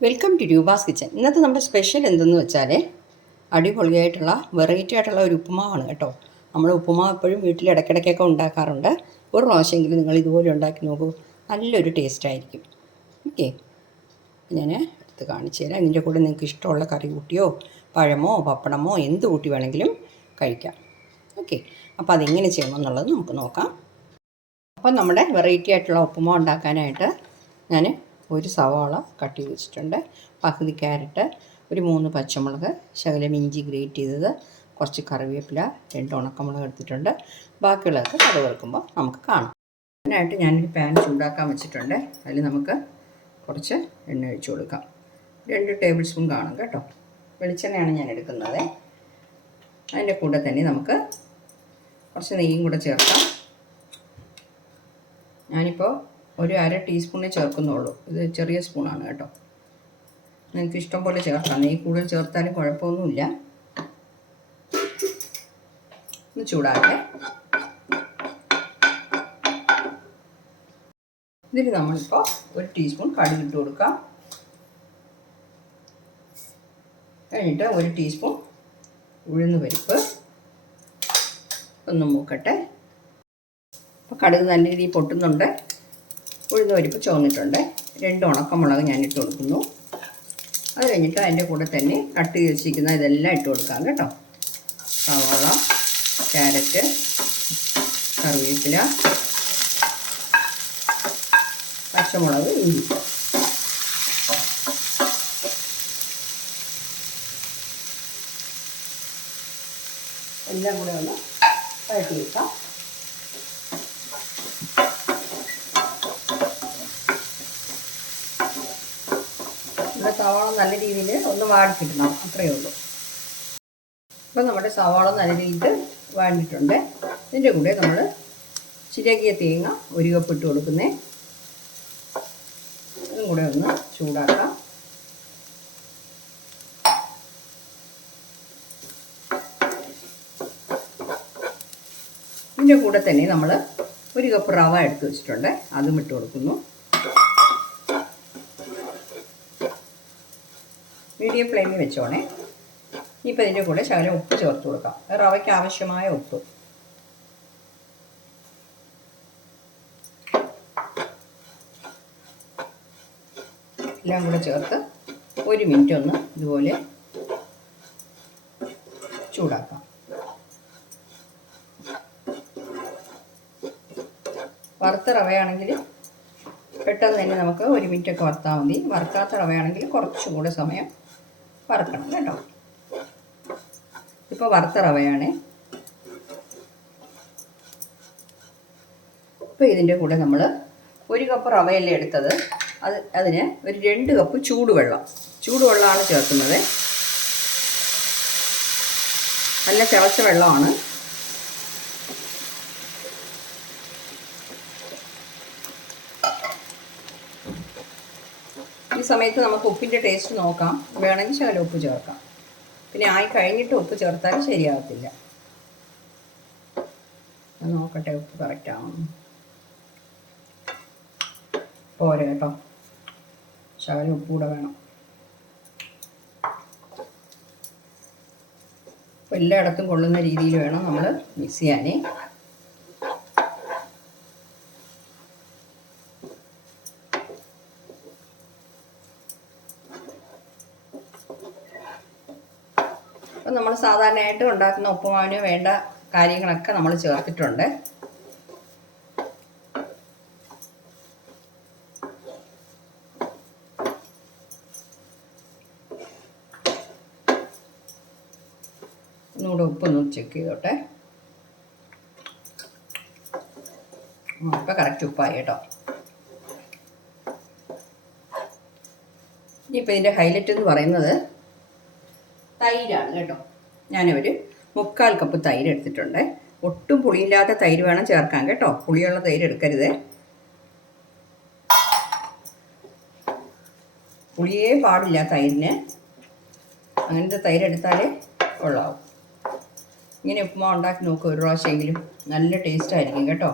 Welcome to Roopa's kitchen ഇന്നത്തെ നമ്മുടെ special എന്തെന്ന് വെച്ചാൽ അടിപൊളിയായിട്ടുള്ള വെറൈറ്റി ആയിട്ടുള്ള ഒരു ഉപ്പുമാവാണ് കേട്ടോ. നമ്മൾ ഉപ്പുമാവ് എപ്പോഴും വീട്ടിൽ ഇടയ്ക്കിടയ്ക്കൊക്കെ ഉണ്ടാക്കാറുണ്ട്. ഒരു പ്രാവശ്യമെങ്കിലും നിങ്ങൾ ഇതുപോലെ ഉണ്ടാക്കി നോക്കൂ. നല്ലൊരു ടേസ്റ്റ് ആയിരിക്കും. ഓക്കെ ഞാൻ എടുത്ത് കാണിച്ചു തരാം. ഇതിന്റെ കൂടെ നിങ്ങൾക്ക് ഇഷ്ടമുള്ള കറി കൂട്ടിയോ പഴമോ പപ്പടമോ എന്ത് കൂട്ടി വേണമെങ്കിലും കഴിക്കാം. ഓക്കെ അപ്പോൾ അതെങ്ങനെ ചെയ്യണമെന്നുള്ളത് നമുക്ക് നോക്കാം. അപ്പം നമ്മുടെ വെറൈറ്റി ആയിട്ടുള്ള ഉപ്പുമാവ് ഉണ്ടാക്കാനായിട്ട് ഞാൻ ഒരു സവാള കട്ട് ചെയ്ത് വെച്ചിട്ടുണ്ട്. പകുതി ക്യാരറ്റ് ഒരു മൂന്ന് പച്ചമുളക് ശകലം ഇഞ്ചി ഗ്രേറ്റ് ചെയ്തത് കുറച്ച് കറിവേപ്പില രണ്ട് ഉണക്കമുളക് എടുത്തിട്ടുണ്ട്. ബാക്കിയുള്ളതൊക്കെ കറി വറുക്കുമ്പോൾ നമുക്ക് കാണാം. അതിനായിട്ട് ഞാനൊരു പാൻ ചൂടാക്കാൻ വെച്ചിട്ടുണ്ട്. അതിൽ നമുക്ക് കുറച്ച് എണ്ണ ഒഴിച്ചു കൊടുക്കാം. രണ്ട് ടേബിൾ സ്പൂൺ കാണും കേട്ടോ. വെളിച്ചെണ്ണയാണ് ഞാൻ എടുക്കുന്നത്. അതിന്റെ കൂടെ തന്നെ നമുക്ക് കുറച്ച് നെയ്യും കൂടെ ചേർക്കാം. ഞാനിപ്പോൾ ഒരു അര ടീസ്പൂണേ ചേർക്കുന്നുള്ളൂ. ഇത് ചെറിയ സ്പൂണാണ് കേട്ടോ. നിങ്ങൾക്ക് ഇഷ്ടം പോലെ ചേർക്കാം. നെയ്യ് കൂടുതൽ ചേർത്താലും കുഴപ്പമൊന്നുമില്ല. ഒന്ന് ചൂടാകട്ടെ. ഇതിൽ നമ്മളിപ്പോൾ ഒരു ടീസ്പൂൺ കടുക് ഇട്ട് കൊടുക്കാം. കഴിഞ്ഞിട്ട് ഒരു ടീസ്പൂൺ ഉഴുന്ന് പരിപ്പ്. ഒന്ന് മൂക്കട്ടെ. അപ്പോൾ കടുക് നല്ല രീതിയിൽ പൊട്ടുന്നുണ്ട്. ഉഴുന്ന് പരിപ്പ് ചുവന്നിട്ടുണ്ട്. രണ്ട് ഉണക്കമുളക് ഞാൻ ഇട്ട് കൊടുക്കുന്നു. അത് കഴിഞ്ഞിട്ട് അതിന്റെ കൂടെ തന്നെ കട്ട് ചെയ്ത് വെച്ചിരിക്കുന്ന ഇതെല്ലാം ഇട്ട് കൊടുക്കാം കേട്ടോ. സവാള ക്യാരറ്റ് കറിവേപ്പില പച്ചമുളക് ഇഞ്ചി എല്ലാം കൂടെ ഒന്ന് വഴറ്റി വെക്കാം. സവാള നല്ല രീതിയിൽ ഒന്ന് വാടിച്ചിടണം. അത്രയേ ഉള്ളൂ. അപ്പോൾ നമ്മുടെ സവാള നല്ല രീതിയിൽ വാടിയിട്ടുണ്ട്. ഇതിന്റെ കൂടെ നമ്മൾ ചിരകിയ തേങ്ങ ഒരു കപ്പ് ഇട്ട് കൊടുക്കുന്നേ. അതും കൂടെ ഒന്ന് ചൂടാക്കാം. ഇതിന്റെ കൂടെ തന്നെ നമ്മൾ ഒരു കപ്പ് റവ എടുത്ത് വെച്ചിട്ടുണ്ട്. അതും ഇട്ട് കൊടുക്കുന്നു. മീഡിയം ഫ്ലെയിമിൽ വെച്ചോണേ. ഇനിയിപ്പോൾ ഇതിന്റെ കൂടെ ശകലം ഉപ്പ് ചേർത്ത് കൊടുക്കാം. റവയ്ക്ക് ആവശ്യമായ ഉപ്പ്. എല്ലാം കൂടെ ചേർത്ത് ഒരു മിനിറ്റ് ഒന്ന് ഇതുപോലെ ചൂടാക്കാം. വറുത്ത റവയാണെങ്കിൽ പെട്ടെന്ന് തന്നെ നമുക്ക് ഒരു മിനിറ്റൊക്കെ വറുത്താൽ മതി. വറുക്കാത്ത റവയാണെങ്കിൽ കുറച്ചും കൂടെ സമയം വറുക്കണം കേട്ടോ. ഇപ്പോൾ വറുത്ത റവയാണ്. ഇപ്പോൾ ഇതിന്റെ കൂടെ നമ്മൾ ഒരു കപ്പ് റവയല്ലേ എടുത്തത്. അത് അതിന് ഒരു രണ്ട് കപ്പ് ചൂടുവെള്ളം. ചൂടുവെള്ളമാണ് ചേർക്കുന്നത്. നല്ല തിളച്ച വെള്ളമാണ്. സമയത്ത് നമുക്ക് ഉപ്പിന്റെ ടേസ്റ്റ് നോക്കാം. വേണമെങ്കിൽ ശകലം ഉപ്പ് ചേർക്കാം. പിന്നെ ആയി കഴിഞ്ഞിട്ട് ഉപ്പ് ചേർത്താൽ ശരിയാകത്തില്ല. നോക്കട്ടെ ഉപ്പ് കറക്റ്റാവും പോരെ കേട്ടോ. ശകലം ഉപ്പ് കൂടെ വേണം. എല്ലായിടത്തും കൊള്ളുന്ന രീതിയിൽ വേണം നമ്മൾ മിക്സ് ചെയ്യാനേ. അപ്പം നമ്മൾ സാധാരണയായിട്ട് ഉണ്ടാക്കുന്ന ഉപ്പുമാവിന് വേണ്ട കാര്യങ്ങളൊക്കെ നമ്മൾ ചേർത്തിട്ടുണ്ട്. ഒന്നുകൂടെ ഉപ്പൊന്ന് ചെക്ക് ചെയ്തോട്ടെ. ഇപ്പം കറക്റ്റ് ഉപ്പായി കേട്ടോ. ഇനിയിപ്പോൾ ഇതിന്റെ ഹൈലൈറ്റ് എന്ന് പറയുന്നത് തൈരാണ് കേട്ടോ. ഞാനൊരു മുക്കാൽ കപ്പ് തൈര് എടുത്തിട്ടുണ്ട്. ഒട്ടും പുളിയില്ലാത്ത തൈര് വേണം ചേർക്കാൻ കേട്ടോ. പുളിയുള്ള തൈര് എടുക്കരുത്. പുളിയേ പാടില്ല തൈരിന്. അങ്ങനത്തെ തൈര് എടുത്താലേ കൊള്ളാവും. ഇങ്ങനെ ഉപ്പുമാ ഉണ്ടാക്കി നോക്കുക ഒരു പ്രാവശ്യമെങ്കിലും. നല്ല ടേസ്റ്റ് ആയിരിക്കും കേട്ടോ.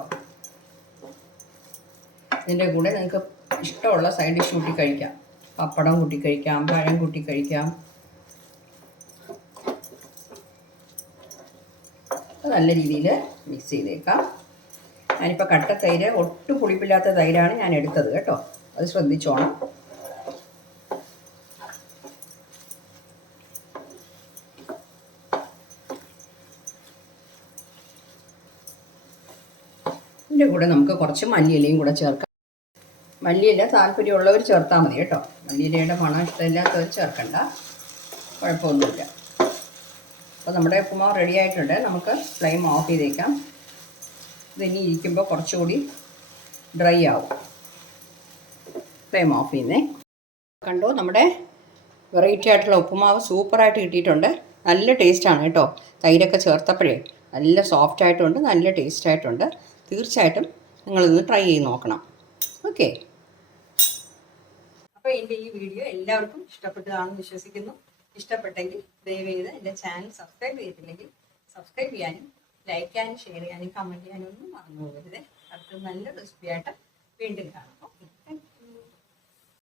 ഇതിന്റെ കൂടെ നിങ്ങൾക്ക് ഇഷ്ടമുള്ള സൈഡ് ഡിഷ് കൂട്ടി കഴിക്കാം. പപ്പടം കൂട്ടി കഴിക്കാം പഴം കൂട്ടി കഴിക്കാം. നല്ല രീതിയിൽ മിക്സ് ചെയ്തേക്കാം. ഞാനിപ്പോൾ കട്ട തൈര് ഒട്ടും പുളിപ്പില്ലാത്ത തൈരാണ് ഞാൻ എടുത്തത് കേട്ടോ. അത് ശ്രദ്ധിച്ചോണം. ഇതിന്റെ കൂടെ നമുക്ക് കുറച്ച് മല്ലിയിലയും കൂടെ ചേർക്കാം. മല്ലിയില താല്പര്യമുള്ളവർ ചേർത്താൽ മതി കേട്ടോ. മല്ലിയിലയുടെ മണം ഇഷ്ടമില്ലാത്തവർ ചേർക്കണ്ട. കുഴപ്പമൊന്നുമില്ല. അപ്പോൾ നമ്മുടെ ഉപ്പുമാവ് റെഡി ആയിട്ടുണ്ട്. നമുക്ക് ഫ്ലെയിം ഓഫ് ചെയ്തേക്കാം. ഇതിനി ഇരിക്കുമ്പോൾ കുറച്ചുകൂടി ഡ്രൈ ആവും. ഫ്ലെയിം ഓഫ് ചെയ്യുന്നേ. കണ്ടോ നമ്മുടെ വെറൈറ്റി ആയിട്ടുള്ള ഉപ്പുമാവ് സൂപ്പറായിട്ട് കിട്ടിയിട്ടുണ്ട്. നല്ല ടേസ്റ്റാണ് കേട്ടോ. തൈരൊക്കെ ചേർത്തപ്പോഴേ നല്ല സോഫ്റ്റ് ആയിട്ടുണ്ട് നല്ല ടേസ്റ്റ് ആയിട്ടുണ്ട്. തീർച്ചയായിട്ടും നിങ്ങളിന്ന് ട്രൈ ചെയ്ത് നോക്കണം. ഓക്കെ അപ്പോൾ എന്റെ ഈ വീഡിയോ എല്ലാവർക്കും ഇഷ്ടപ്പെട്ടതാണെന്ന് വിശ്വസിക്കുന്നു. ഇഷ്ടപ്പെട്ടെങ്കിൽ ദയവേത് എന്റെ ചാനൽ സബ്സ്ക്രൈബ് ചെയ്തിട്ടില്ലെങ്കിൽ സബ്സ്ക്രൈബ് ചെയ്യാനും ലൈക്ക് ചെയ്യാനും ഷെയർ ചെയ്യാനും കമന്റ് ചെയ്യാനും ഒന്നും മറന്നു പോകരുത്. അടുത്ത നല്ല റെസിപ്പി ആയിട്ട് വീണ്ടും കാണാം.